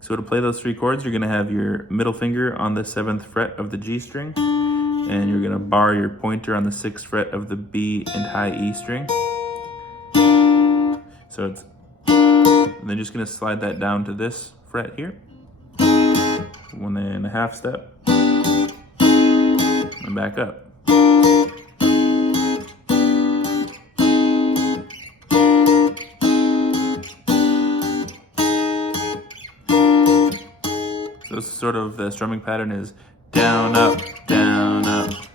So to play those 3 chords, you're gonna have your middle finger on the 7th fret of the G string, and you're gonna bar your pointer on the 6th fret of the B and high E string. So it's, and then just gonna slide that down to this fret here, 1.5 step, and back up. So sort of the strumming pattern is down, up, down, up.